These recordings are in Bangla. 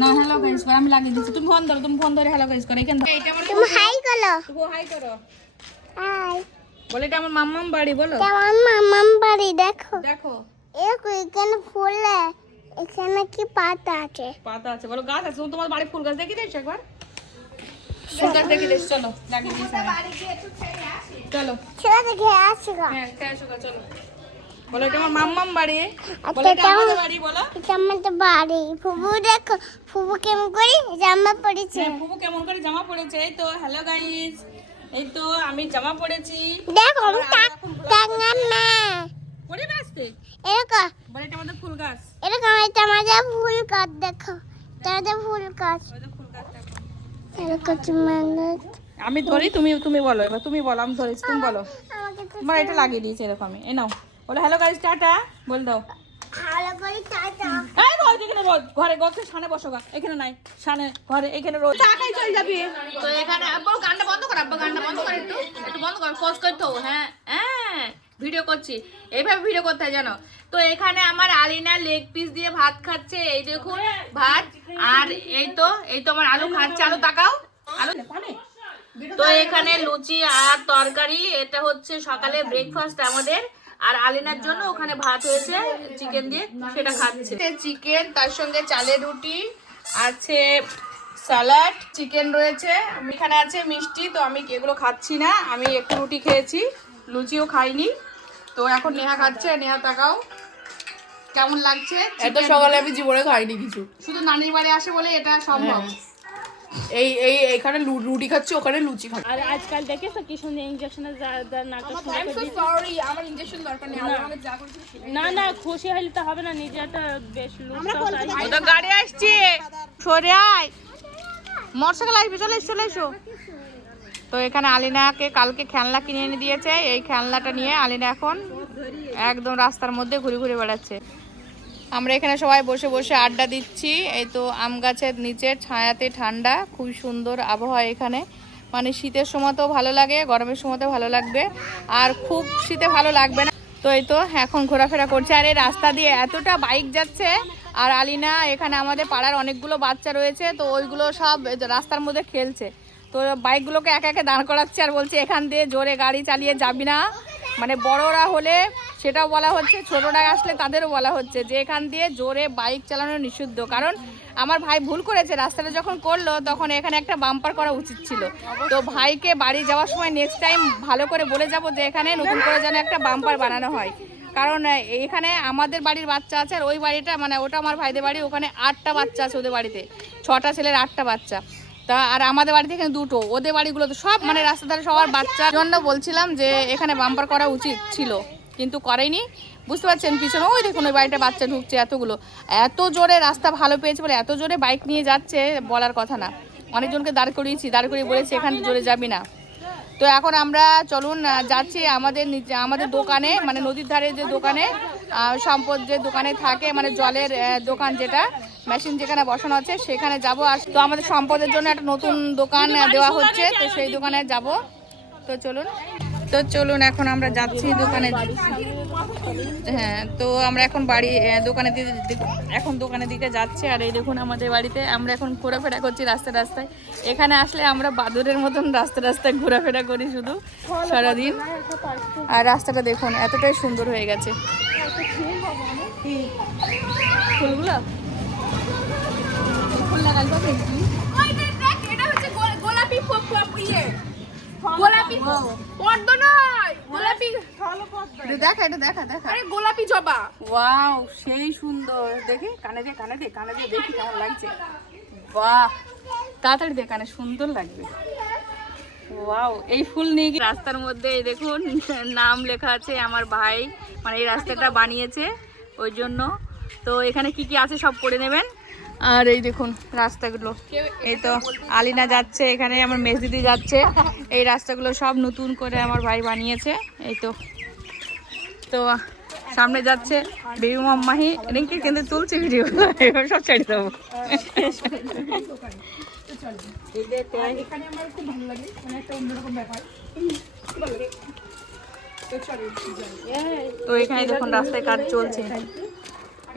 না হ্যালো গাইস করে আমি লাগিয়ে দিচ্ছি তুমি ফোন ধরো তুমি ফোন ধরে হ্যালো গাইস করে এখান থেকে। এটা আমার তুমি হাই করো। তুমি হাই করো। হাই। বলে এটা আমার মাম্মাম বাড়ি বলো। কেমন মামাম বাড়ি দেখো। দেখো। এরকম এখানে ফুলে এখানে কি পাতা আছে? পাতা আছে বলো গাছ আছে। তোমার বাড়ি ফুল গাছ দেখি দিয়েছ একবার? ফুল গাছ দেখি দিয়েছ চলো লাগিয়ে দিয়েছি। চলো। ছেলে দেখে আসছে হ্যাঁ খেয়ে আসো চলো। বলো এটা আমার মাম্মাম বাড়ি। বলো আচ্ছা, এটা আমাদের বাড়ি বলো। এটা আমাদের বাড়ি। ফুবু দেখো ফুবু কেমন করি জামা পড়েছে হ্যাঁ, কেমন করে জামা পড়েছে এই তো হ্যালো গাইস এই তো আমি জামা দেখো আমি মা এরকম। বলে এটা আমাদের ফুল গাছ। এরকম এটা আমাদের ফুল গাছ দেখো। এটা আমাদের ফুল গাছ। ফুল গাছ এরকম তোমাদের আমি ধরি তুমি তুমি বলো এবার তুমি বলো আমি ধরেছি তুমি বলো। তোমার এটা লাগিয়ে দিয়েছে এরকমই। এই নাও। বলো হ্যালো গাইস টাটা। বল দাও। ভালো করে টাটা। এই রোজ এখানে রোজ ঘরে গছে সানে বসো গা। এখানে নাই। সানে ঘরে এখানে রোজ। টাকাই চল যাবি। তো এখানে আব্বু গানটা বন্ধ কর আব্বু গানটা বন্ধ কর একটু। একটু বন্ধ কর পজ কর তো। হ্যাঁ হ্যাঁ ভিডিও করছি। এইভাবে ভিডিও করতে হয় জানো? তো এখানে আমার আলিনা লেগ পিস দিয়ে ভাত খাচ্ছে। এই দেখুন ভাত। আর এই তো এই তো আমার আলু খাচ্ছে। আলু তাকাও। আলু তো এখানে লুচি আর তরকারি। এটা হচ্ছে সকালে ব্রেকফাস্ট আমাদের। আর আলিনার জন্য ওখানে ভাত হয়েছে চিকেন দিয়ে সেটা খাচ্ছে। চিকেন তার সঙ্গে চালের রুটি আছে স্যালাড চিকেন রয়েছে। এখানে আছে মিষ্টি তো আমি এগুলো খাচ্ছি না। আমি একটু রুটি খেয়েছি লুচিও খাইনি। তো এখন নেহা খাচ্ছে নেহা তাকাও। কেমন লাগছে? এত সকালে আমি জীবনে খাইনি কিছু। শুধু নানির বাড়ি আসে বলে এটা সম্ভব। এই এই এখানে রুটি খাচ্ছি ওখানে লুচি খাচ্ছি আর আজকাল দেখেছ কি সুন্দর। সরি আমার ইনজেকশন দরকার নেই আমাকে যা না না খুশি হলে তো হবে না নিজে একটা বেশ তো গাড়ি আসছে। সরে আয়। মোটরসাইকেল আসবে চলে এসো চলে এসো। তো এখানে আলিনাকে কালকে খেলনা কিনে এনে দিয়েছে এই খেলনাটা নিয়ে আলিনা এখন একদম রাস্তার মধ্যে ঘুরে ঘুরে বেড়াচ্ছে। আমরা এখানে সবাই বসে বসে আড্ডা দিচ্ছি। এই তো আম গাছের নিচে, ছায়াতে ঠান্ডা, খুব সুন্দর আবহাওয়া এখানে। মানে শীতের সময় তো ভালো লাগে, গরমের সময় তো ভালো লাগবে। আর খুব শীতে ভালো লাগবে না। তো এই তো এখন ঘোরাফেরা করছে। আর এই রাস্তা দিয়ে এতটা বাইক যাচ্ছে। আর আলিনা, এখানে আমাদের পাড়ার অনেকগুলো বাচ্চা রয়েছে, তো ওইগুলো সব রাস্তার মধ্যে খেলছে। তো বাইকগুলোকে একে একে দাঁড় করাচ্ছে আর বলছে, এখান দিয়ে জোরে গাড়ি চালিয়ে যাবি না। মানে বড়রা হলে সেটাও বলা হচ্ছে ছোটরা আসলে তাদেরও বলা হচ্ছে যে এখান দিয়ে জোরে বাইক চালানো নিষিদ্ধ। কারণ আমার ভাই ভুল করেছে, রাস্তাটা যখন করল তখন এখানে একটা বাম্পার করা উচিত ছিল। তো ভাইকে বাড়ি যাওয়ার সময় নেক্সট টাইম ভালো করে বলে যাব যে এখানে নতুন করে যেন একটা বাম্পার বানানো হয়। কারণ এখানে আমাদের বাড়ির বাচ্চা আছে আর ওই বাড়িটা মানে ওটা আমার ভাইদের বাড়ি, ওখানে আটটা বাচ্চা আছে ওদের বাড়িতে। ছটা ছেলের আটটা বাচ্চা। তা আর আমাদের বাড়িতে এখানে দুটো, ওদের বাড়িগুলো তো সব মানে রাস্তার ধারে সবার বাচ্চার জন্য বলছিলাম যে এখানে বাম্পার করা উচিত ছিল, কিন্তু করেনি। বুঝতে পারছেন? পিছনে ওই দেখুন, ওই বাড়িটা বাচ্চা ঢুকছে এতগুলো। এত জোরে রাস্তা ভালো পেয়েছে বলে এত জোরে বাইক নিয়ে যাচ্ছে বলার কথা না। অনেকজনকে দাঁড় করিয়েছি, দাঁড় করিয়ে বলেছি, এখানে জোরে যাবি না। তো এখন আমরা চলুন যাচ্ছি আমাদের আমাদের দোকানে মানে নদীর ধারে যে দোকানে সম্পদ যে দোকানে থাকে মানে জলের দোকান যেটা মেশিন যেখানে বসানো আছে, সেখানে যাব। আর তো আমাদের সম্পদের জন্য একটা নতুন দোকান দেওয়া হচ্ছে, তো সেই দোকানে যাব। তো চলুন। তো চলুন, এখন আমরা যাচ্ছি দোকানে। হ্যাঁ তো আমরা এখন বাড়ি দোকানে এখন দোকানের দিকে যাচ্ছি। আর এই দেখুন আমাদের বাড়িতে, আমরা এখন ঘোরাফেরা করছি রাস্তায় রাস্তায়। এখানে আসলে আমরা বাদুরের মতন রাস্তা রাস্তায় ঘোরাফেরা করি শুধু, সারাদিন। আর রাস্তাটা দেখুন, এতটাই সুন্দর হয়ে গেছে? ফুলগুলো? গোলাপি জবা। ওয়াও সেই সুন্দর। দেখি কানে কানে দিয়ে কানে দিয়ে দেখি কেমন লাগছে। বাহ। তাড়াতাড়ি দে কানে সুন্দর লাগবে। ওয়াও এই ফুল নিয়ে রাস্তার মধ্যে দেখুন নাম লেখা আছে আমার ভাই। মানে এই রাস্তাটা বানিয়েছে ওই জন্য। তো এখানে কি কি আছে সব পড়ে নেবেন? আর এই দেখুন রাস্তাগুলো। এই তো আলিনা যাচ্ছে এখানে, আমার মেজদিদি যাচ্ছে। এই রাস্তাগুলো সব নতুন করে আমার ভাই বানিয়েছে। এই তো। তো, সামনে যাচ্ছে বেবি মাম্মাহি। রিঙ্কি কিন্তু তুলছে ভিডিও এবার সব ছেড়ে দেবো। তো এখানে দেখুন রাস্তায় কাজ চলছে।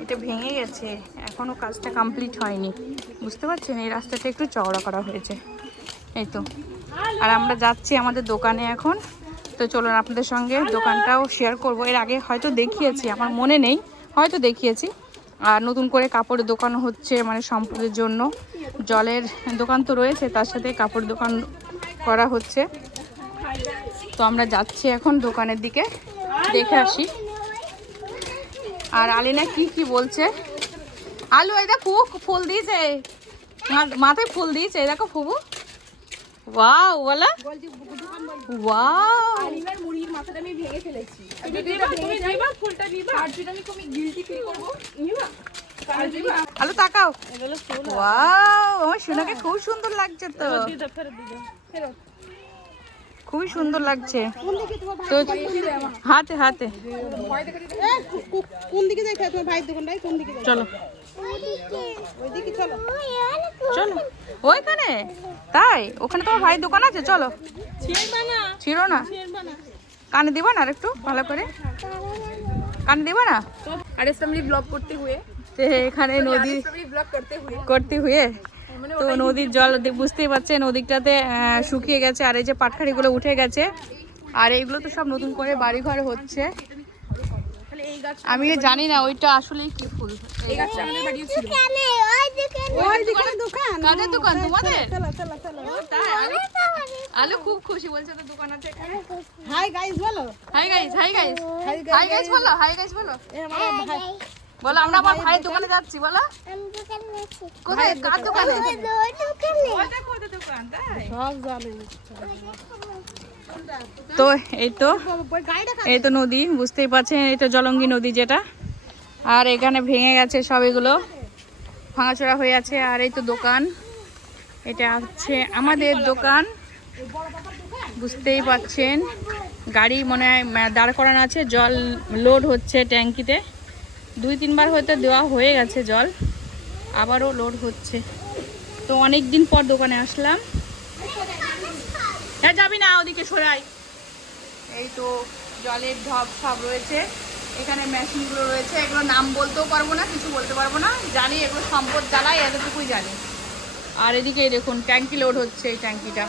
এটা ভেঙে গেছে। এখনও কাজটা কমপ্লিট হয়নি। বুঝতে পারছেন? এই রাস্তাটা একটু চওড়া করা হয়েছে। এই তো। আর আমরা যাচ্ছি আমাদের দোকানে এখন। তো চলুন আপনাদের সঙ্গে দোকানটাও শেয়ার করব। এর আগে হয়তো দেখিয়েছি, আমার মনে নেই। হয়তো দেখিয়েছি। আর নতুন করে কাপড়ের দোকান হচ্ছে মানে সম্পদের জন্য। জলের দোকান তো রয়েছে, তার সাথে কাপড় দোকান করা হচ্ছে। তো আমরা যাচ্ছি এখন দোকানের দিকে। দেখে আসি। আর আলিনা কি কি বলছে? আলু এই দেখো ফুল দিয়েছে। মাথায় ফুল দিয়েছে এই দেখো ফুবু। ওয়াও বলা। ওয়াও। মুড়ির মাথাটা আমি ভেঙে ফেলেছি ফুলটা দিবা আর যদি আমি খুবই গিলটি ফিল করব নিবা আলু তাকাও। ওয়াও আমার সোনাকে খুব সুন্দর লাগছে তো। খুবই সুন্দর লাগছে। তো হাতে হাতে। কোন দিকে তোমার ভাইয়ের দোকানটাই কোন দিকে চলো। চলো। ওইখানে? তাই? ওখানে তোমার ভাই দোকান আছে? চলো। ছিল না। কানে দিবা না আরেকটু? ভালো করে। কানে দিবা না? আরে সামনে ব্লগ করতে হুয়ে। এখানে নদী করতে হুয়ে। মানে তো নদীর জল বুঝতেই পারছেন নদীটাতে শুকিয়ে গেছে আর এই যে পাটখাড়িগুলো উঠে গেছে। আর এইগুলো তো সব নতুন করে বাড়িঘর হচ্ছে। আমি জানি না ওইটা আসলে কি ফুল? এই গাছটা আমাদের বাড়িও ছিল। ওই দোকানে। ওই দোকানে? দোকান? কাদের দোকান? তোমাদের? চলো চলো চলো তাই আলু? আলু খুব খুশি বলছে তো দোকান আছে হাই গাইস বলো। Hi guys hi guys hi guys বলো হাই গাইস বলো। এ আমার ভাই। বলো আমরা আমার ভাইয়ের দোকানে যাচ্ছি বলো। আমি দোকানে আছি কোথায়? কার দোকানে? ওই দোকানে। ওই দেখো দোকান তাই। সব জানে। তো এই তো এই তো নদী, বুঝতেই পারছেন, এই তো জলঙ্গি নদী যেটা। আর এখানে ভেঙে গেছে সব এগুলো, ভাঙাচোরা হয়ে আছে, আর এই তো দোকান। এটা হচ্ছে আমাদের দোকান, বুঝতেই পাচ্ছেন গাড়ি মনে হয় দাঁড় করানো আছে, জল লোড হচ্ছে ট্যাঙ্কিতে। দুই, তিনবার হয়তো দেওয়া হয়ে গেছে জল, আবারও লোড হচ্ছে। তো অনেক দিন পর দোকানে আসলাম। হ্যাঁ যাবি না ওদিকে সরাই এই তো জলের ঢপ সব রয়েছে। এখানে মেশিনগুলো রয়েছে। এগুলো নাম বলতেও পারব না কিছু বলতে পারব না। জানি এগুলো সম্পদ জ্বালাই এতটুকুই জানি। আর এদিকে দেখুন ট্যাঙ্কি লোড হচ্ছে এই ট্যাঙ্কিটা।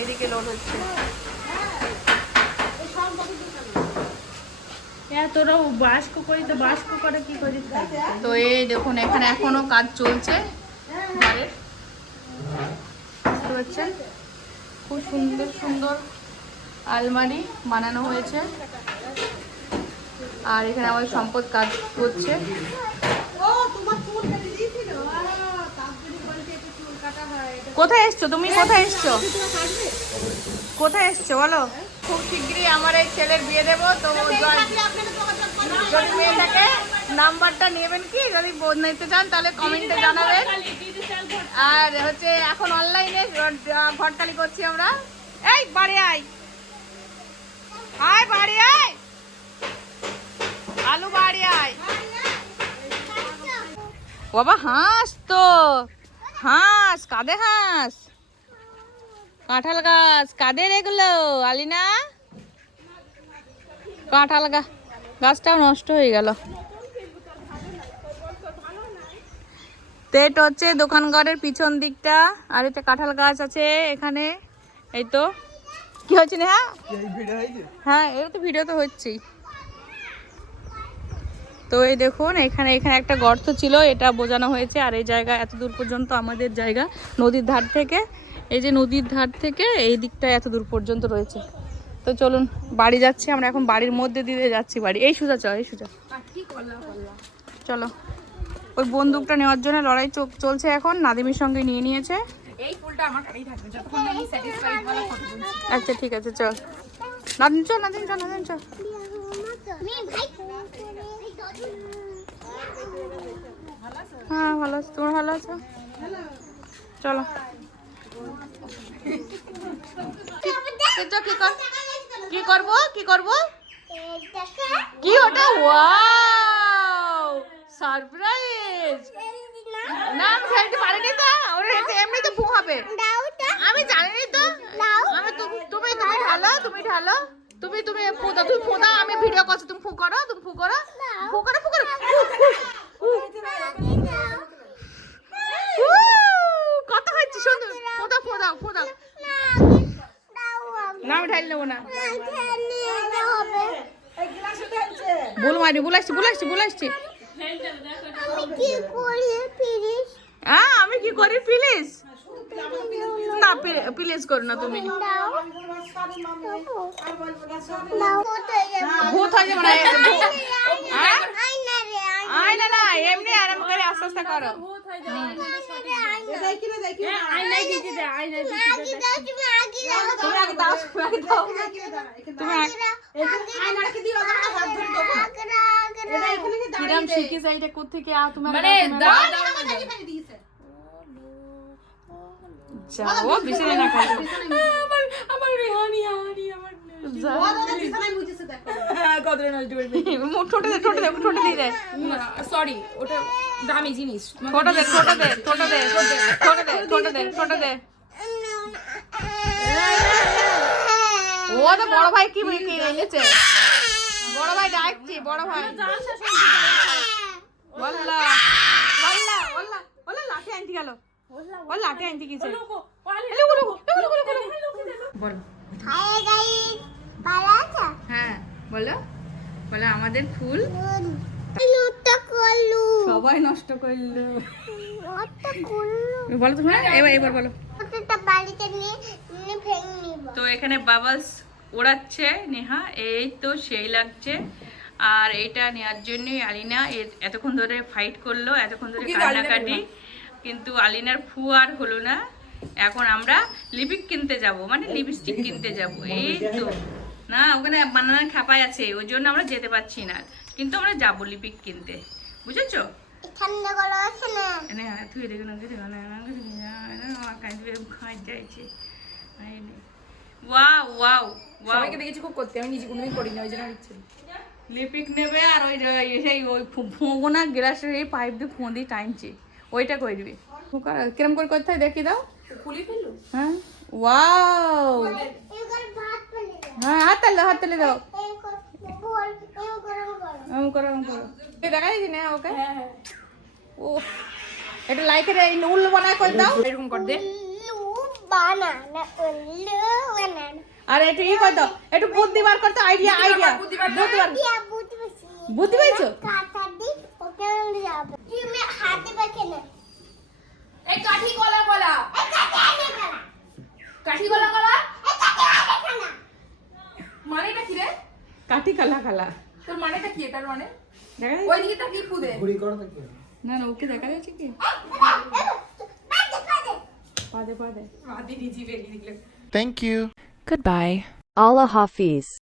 এদিকে লোড হচ্ছে। হ্যাঁ তোরা বাস্ক করি তো বাস্ক করে কি করি? তো এই দেখুন এখানে এখনও কাজ চলছে। ঘরের বুঝতে পারছেন? খুব সুন্দর সুন্দর আলমারি বানানো হয়েছে। আর এখানে আমার সম্পদ কাজ করছে। ও তোমার চুল কেটে দিয়েছিল আহ, তার জন্য বলছে একটু চুল কাটা হয় এটা কোথায় এসছো? তুমি কোথায় এসছো? কোথায় এসছো? বলো। খুব শীঘ্রই আমার এই ছেলের বিয়ে দেবো তো মেয়েটাকে নাম্বারটা নেবেন কি? যদি নিতে চান, তাহলে কমেন্টে জানাবেন। আর হচ্ছে, এখন অনলাইনে ঘটকালি করছি আমরা। এই, বাড়ি আয়। আয়, বাড়ি আয়। আলু বাড়ি আয়। বাবা, হাঁস তো। হাঁস, কাঁদে হাঁস। কাঁঠাল গাছ কাদের এগুলো, আলিনা। কাঁঠাল গাছ গাছটাও নষ্ট হয়ে গেল। তো এটা হচ্ছে দোকান ঘরের পিছন দিকটা। আর এতে কাঁঠাল গাছ আছে এখানে। এই তো। কি হচ্ছে না হ্যাঁ এটা তো ভিডিও তো হচ্ছেই। তো এই দেখুন এখানে এখানে একটা গর্ত ছিল এটা বোঝানো হয়েছে। আর এই জায়গা এত দূর পর্যন্ত আমাদের জায়গা নদীর ধার থেকে। এই যে নদীর ধার থেকে এই দিকটা এত দূর পর্যন্ত রয়েছে। তো চলুন বাড়ি যাচ্ছি আমরা। এখন বাড়ির মধ্যে দিয়ে যাচ্ছি বাড়ি। এই সুজা চ এই সুজা। চলো। ওই বন্দুকটা নেওয়ার জন্য লড়াই চলছে এখন নাদিমের সঙ্গে নিয়ে নিয়েছে। এই ফুলটা আমার কাছেই থাকবে যতক্ষণ আমি স্যাটিসফাইড বলা আচ্ছা ঠিক আছে চল। নাদিম চল নাদিম চল নাদিম চল। হ্যাঁ ভালো আছো তোমার ভালো আছো? চলো। কি কি কর কি করব কি করব? কি ওটা? ওয়াও! সারপ্রাইজ! না। আমি খেলতে পারিনি তো। ওরা এমনি- এমনিতে ফু হবে। আমি জানিনি তো। আমি তু- তুমি তুমি ঢালো তুমি ঢালো। তুমি তুমি ফু দাও তুমি ফু দাও আমি ভিডিও করছি। তুমি ফু করো তুমি ফু করো। ফু করো ফু করো। কত হচ্ছে সুন্দর ফু দাও ফু দাও ফু দাও। না আমি ঢাইল নেব না। বল মারি বলে আসছি বলে আসছি প্লিজ হ্যাঁ আমি কি করি? প্লিজ না প্লিজ করো না তুমি। ভূত হয়ে যাবে না? আয়না রে আয় না না এমনি আরাম করে আস্তে আস্তে করো। ভূত কোথেকে আ তোমার মানে দাও। যাও বিছানায় না খাও আমার আমার রিহানি হানি আমার সরি ওটা দামি জিনিস। ঠোঁটে দে ঠোঁটে দে ঠোঁটে দে ঠোঁটে দে ঠোঁটে দে ঠোঁটে দে ও তো বড় ভাই কি কি এনেছে? বড় ভাই ডাকছি বড় ভাই। বল্লা বল্লা বল্লা বল্লা লাঠি আনতে গেল। ও লাঠি আনতে গেছে। বল। হাই গাইস ভালো আছো? হ্যাঁ বলো। বলো আমাদের ফুল? করলু। সবাই নষ্ট করল। বলো তুমি এবার এবার বলো। বাড়িতে নিয়ে নিয়ে ভেঙে নিব। তো এখানে বাবাস ওড়াচ্ছে নেহা। এই তো সেই লাগছে। আর এটা নেওয়ার জন্যই আলিনা এতক্ষণ ধরে ফাইট করল এতক্ষণ ধরে কান্নাকাটি। কিন্তু আলিনার ফু আর হলো না। এখন আমরা লিপিক কিনতে যাব মানে লিপস্টিক কিনতে যাব। এই তো। না ওখানে বানানা খাপায় আছে ওই জন্য আমরা যেতে পারছি না। কিন্তু আমরা যাব লিপিক কিনতে। বুঝেছ? ঠান্ডা গলা আছে না? এনে তুই খাই যাইছে ওয়াও ওয়াও ওয়াও। সবাইকে দেখেছি খুব করতে আমি নিজে কোনোদিন করি না ওই জন্য ইচ্ছে। লিপিক নেবে আর ওই যে সেই ওই ফোঁগোনা গ্লাসের এই পাইপ দিয়ে ফোঁ দিয়ে টাইমছে ওইটা করে দিবি? কিরম করে করতে হয় দেখি দাও। হ্যাঁ? ওয়াও হ্যাঁ হাত তালে হাত তালে দাও। এই কর বল এই গরম করো। এমন করো এমন করো। তুই দেখা যাচ্ছি না ওকে? হ্যাঁ হ্যাঁ। ও এটা লাইকের এই উল্লু বানায় করে দাও। এরকম কর দে। বানানা লু বানানা। আর একটু ই করে দাও একটু বুদ্ধি বার করতে আইডিয়া আইডিয়া বুদ্ধি বার বুদ্ধি পাইছো কাটা দি ওকে যাবে তুমি হাতে পাকে না এই কাঠি কলা কলা কাঠি কলা কলা মানেটা কি রে? কাঠি কালা কালা। তোর মানেটা কি এটার মানে? দেখা যাচ্ছে? ওই দিকে তাকিয়ে ফুদে না না ওকে দেখা যাচ্ছে কি? পাদে পাদে আদি নিজে বেরিয়ে দিলে Thank you. Goodbye. Allah Hafiz.